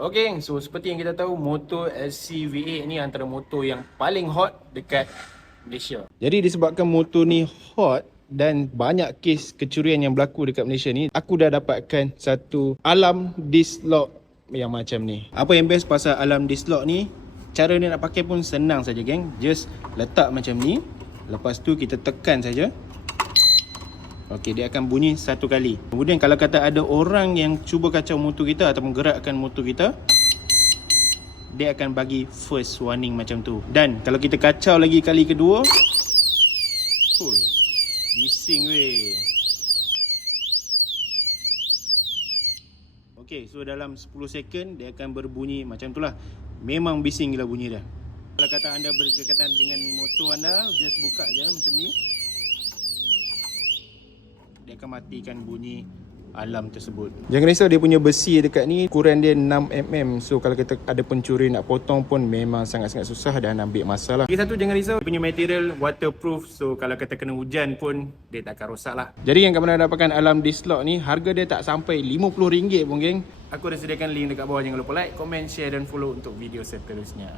Okay, so seperti yang kita tahu, motor LC-V8 ni antara motor yang paling hot dekat Malaysia. Jadi disebabkan motor ni hot dan banyak kes kecurian yang berlaku dekat Malaysia ni, aku dah dapatkan satu alarm disc lock yang macam ni. Apa yang best pasal alarm disc lock ni, cara dia nak pakai pun senang saja geng. Just letak macam ni, lepas tu kita tekan saja. Okey, dia akan bunyi satu kali. Kemudian kalau kata ada orang yang cuba kacau motor kita ataupun gerakkan motor kita, dia akan bagi first warning macam tu. Dan kalau kita kacau lagi kali kedua, hui, bising weh. Okey, so dalam 10 second dia akan berbunyi macam tu lah. Memang bising gila bunyi dia. Kalau kata anda berdekatan dengan motor anda, just buka je macam ni, dia akan matikan bunyi alarm tersebut. Jangan risau, dia punya besi dekat ni ukuran dia 6mm. So kalau kita ada pencuri nak potong pun memang sangat-sangat susah dan ambil masa lah. Lagi satu, jangan risau, dia punya material waterproof. So kalau kita kena hujan pun dia tak akan rosak lah. Jadi yang kamu nak dapatkan alarm disc lock ni, harga dia tak sampai RM50 pun geng. Aku dah sediakan link dekat bawah. Jangan lupa like, comment, share dan follow untuk video seterusnya.